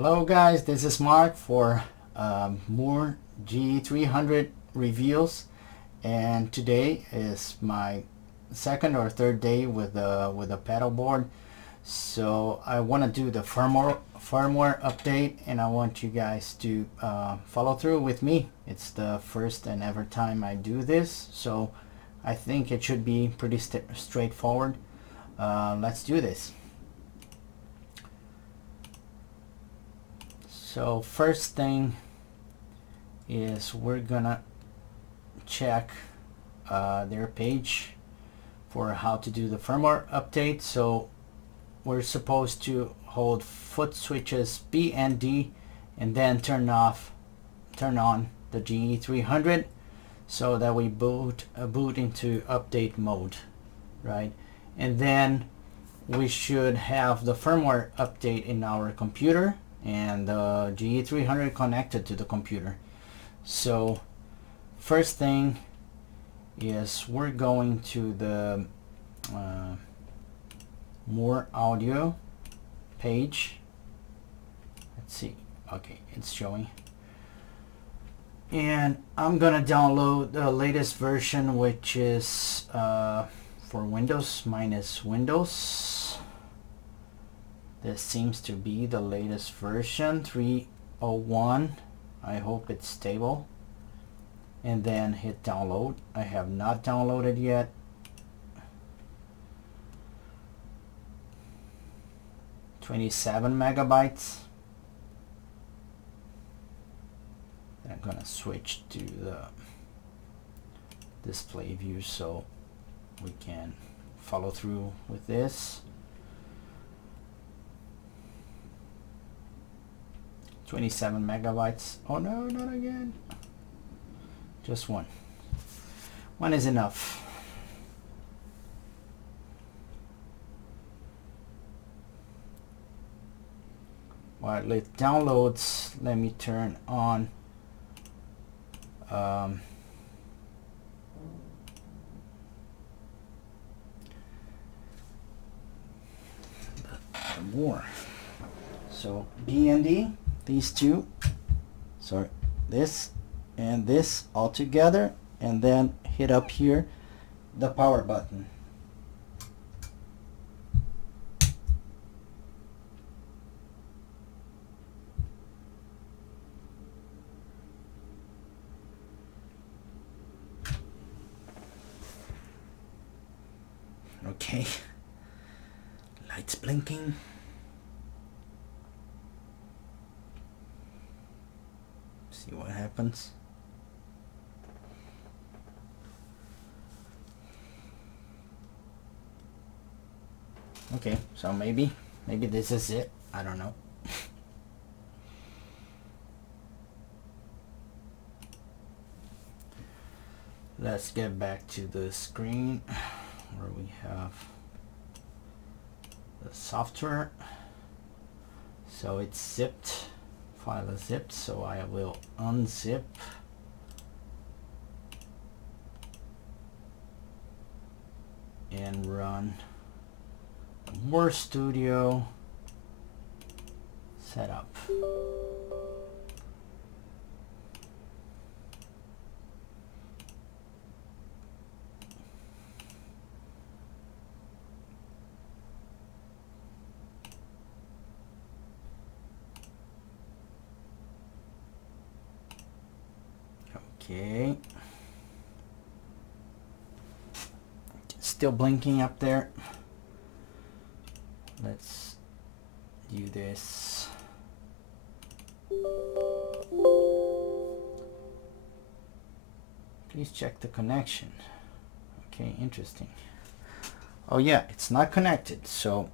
Hello guys, this is Mark for Mooer GE 300 reviews, and today is my second or third day with the pedal board. So I want to do the firmware update, and I want you guys to follow through with me. It's the first and ever time I do this, so I think it should be pretty straightforward. Let's do this. So first thing is we're gonna check their page for how to do the firmware update. So we're supposed to hold foot switches B and D and then turn on the GE 300 so that we boot into update mode, right? And then we should have the firmware update in our computer and the GE 300 connected to the computer. So first thing is we're going to the Mooer audio page. Let's see, okay, it's showing, and I'm gonna download the latest version, which is for Windows minus Windows. This seems to be the latest version, 3.01. I hope it's stable. And then hit download. I have not downloaded yet. "27 megabytes. I'm gonna switch to the display view so we can follow through with this. 27 megabytes. Oh no, not again. Just one. One is enough. While it downloads, let me turn on the Mooer. So B and D, these two, sorry, this and this all together, and then hit up here the power button. Okay, lights blinking. See what happens. Okay, so maybe this is it. I don't know. Let's get back to the screen where we have the software. So it's zipped, file is zipped, so I will unzip. And run Mooer Studio setup. Okay. Still blinking up there. Let's do this. Please check the connection. Okay, interesting. Oh yeah, it's not connected, so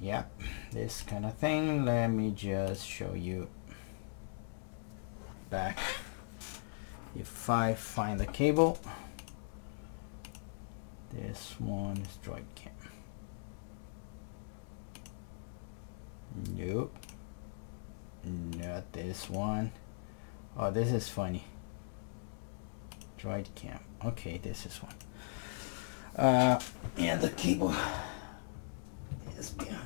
yeah, this kind of thing. Let me just show you back. If I find the cable, this one is Droid Cam. Nope, not this one. Oh, this is funny. Droid Cam. Okay, this is one. And the cable is behind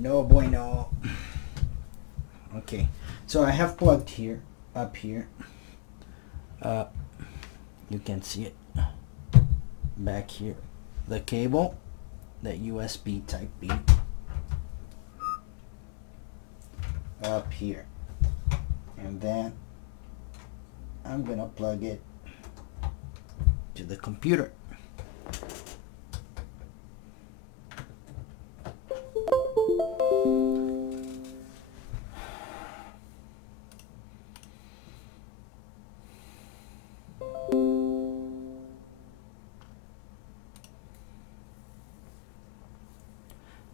No bueno. Okay, so I have plugged here, up here. You can see it back here. The cable, the USB type B. Up here. And then I'm gonna plug it to the computer.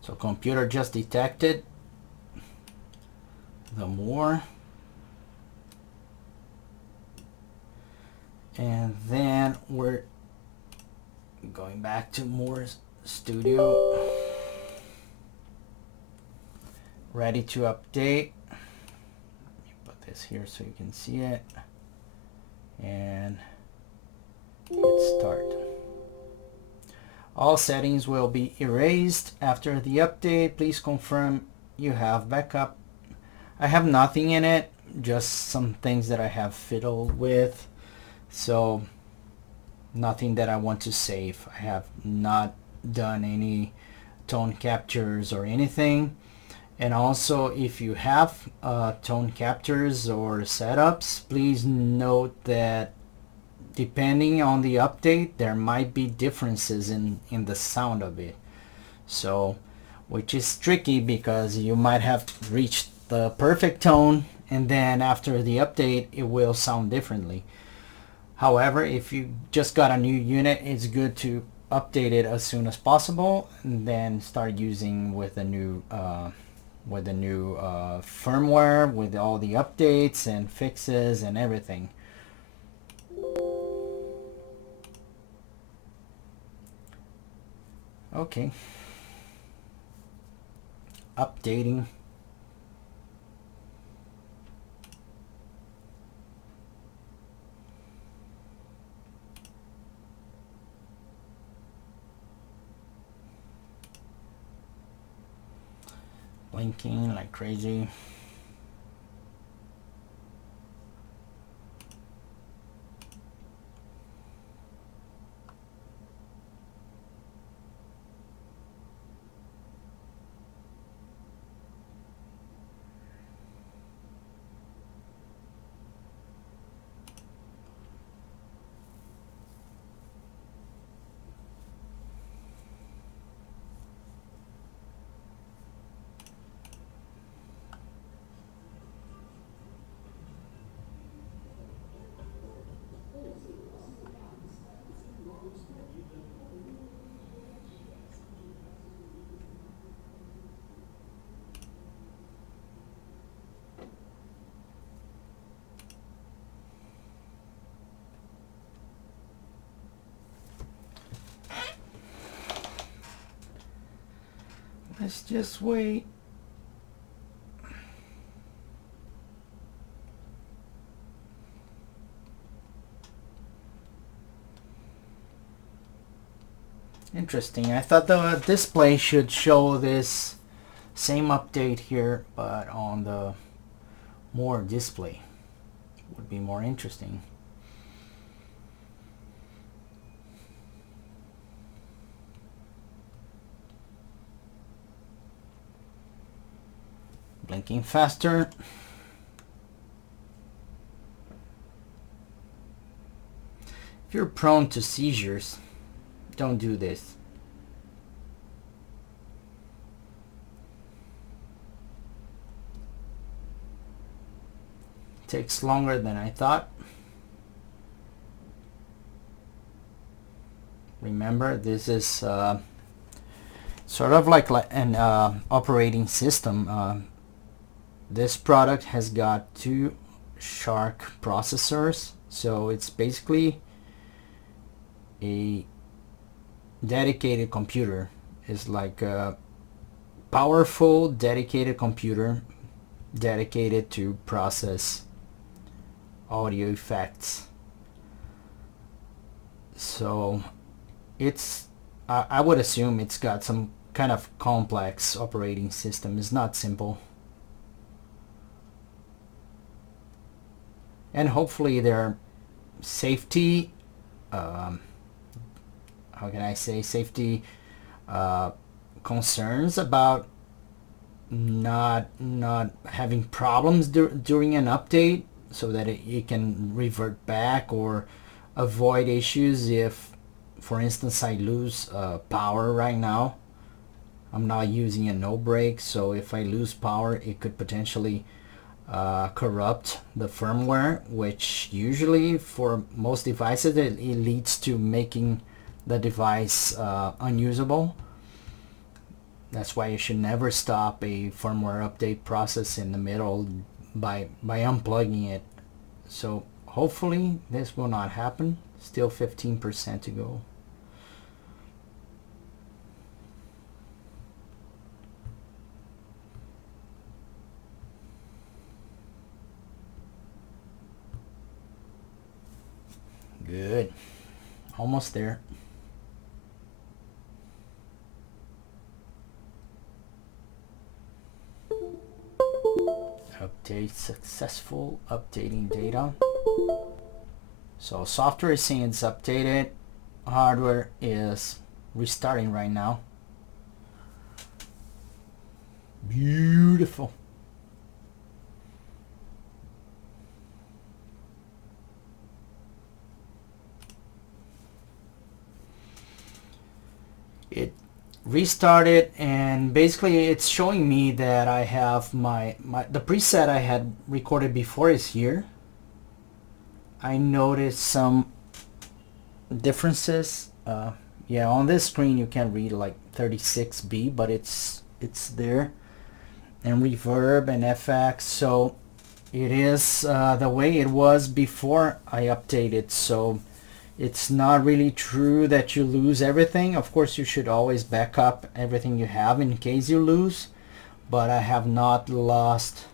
So computer just detected the Mooer, and then we're going back to Mooer's studio, ready to update. Let me put this here so you can see it, and hit start. All settings will be erased after the update. Please confirm you have backup. I have nothing in it, just some things that I have fiddled with. So nothing that I want to save. I have not done any tone captures or anything. And also, if you have tone captures or setups, please note that depending on the update, there might be differences in the sound of it. So, which is tricky because you might have reached the perfect tone and then after the update it will sound differently. However, if you just got a new unit, it's good to update it as soon as possible and then start using with the new firmware with all the updates and fixes and everything. Okay, updating. Blinking like crazy. Let's just wait. Interesting. I thought the display should show this same update here, but on the Mooer display would be more interesting. Blinking faster. If you're prone to seizures, don't do this. Takes longer than I thought. Remember, this is sort of like an operating system. This product has got 2 Shark processors, so it's basically a dedicated computer. It's like a powerful dedicated computer dedicated to process audio effects. So it's I would assume it's got some kind of complex operating system. It's not simple. And hopefully there are safety, how can I say, safety concerns about not having problems during an update, so that it can revert back or avoid issues if, for instance, I lose power right now. I'm not using a no break, so if I lose power, it could potentially corrupt the firmware, which usually for most devices it leads to making the device unusable. That's why you should never stop a firmware update process in the middle by unplugging it. So hopefully this will not happen. Still 15% to go. Good. Almost there. Update successful, updating data. So software is saying it's updated. Hardware is restarting right now. Beautiful. It restarted, and basically it's showing me that I have the preset I had recorded before is here. I noticed some differences. Yeah, on this screen you can read like 36B, but it's there, and reverb and FX. So it is the way it was before I updated. So it's not really true that you lose everything. Of course, you should always back up everything you have in case you lose, but I have not lost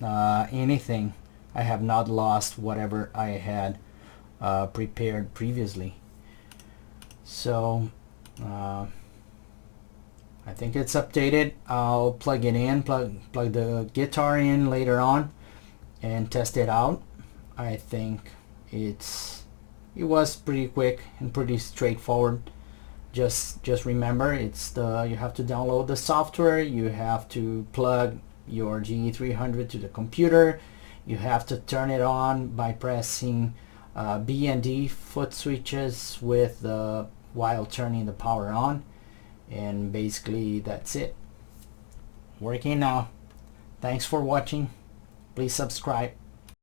anything. I have not lost whatever I had prepared previously. So I think it's updated. I'll plug it in, plug the guitar in later on and test it out. I think it was pretty quick and pretty straightforward. Just remember, you have to download the software, you have to plug your GE300 to the computer, you have to turn it on by pressing B and D foot switches while turning the power on, and basically that's it. Working now. Thanks for watching. Please subscribe.